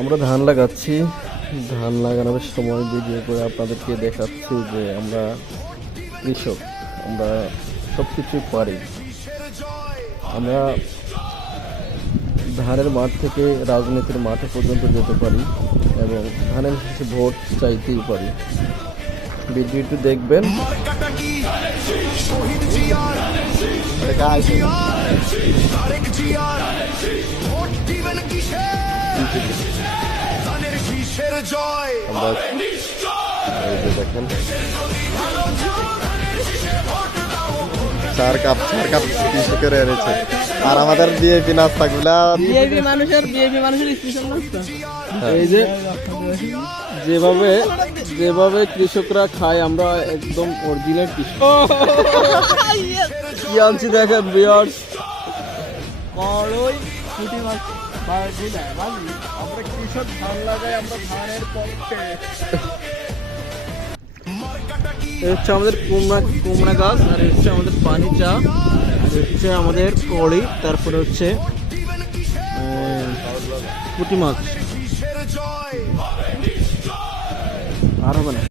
আমরা ধান লাগাচ্ছি। ধান লাগানোর সময় ভিডিও করে আপনাদেরকে দেখাচ্ছি যে আমরা কৃষক, আমরা সব কিছু পারি। আমরা ধানের মাঠ থেকে রাজনীতির মাঠে পর্যন্ত যেতে পারি এবং ধানের শেষে ভোট চাইতেই পারি। ভিডিওটি দেখবেন। দেখেন চার কাপ কৃষকের এনেছে আর আমাদের বিএপি নাস্তাগুলা মানুষের স্পেশাল নাস্তা। এই যে যেভাবে যেভাবে কৃষকরা খায় আমরা একদম অরিজিনাল কৃষক। কি আনছি দেখেন ভিউয়ার্স, কড়ই পুঁটি মাছ আমরা কৃষক ধান লাগাই, আমরা ধানের পক্ষে। এই হচ্ছে আমাদের কুমড়া গাছ, আর এই হচ্ছে আমাদের পানি চা, আর হচ্ছে আমাদের কড়ি, তারপরে হচ্ছে পুঁটি মাছ। আর হবে না।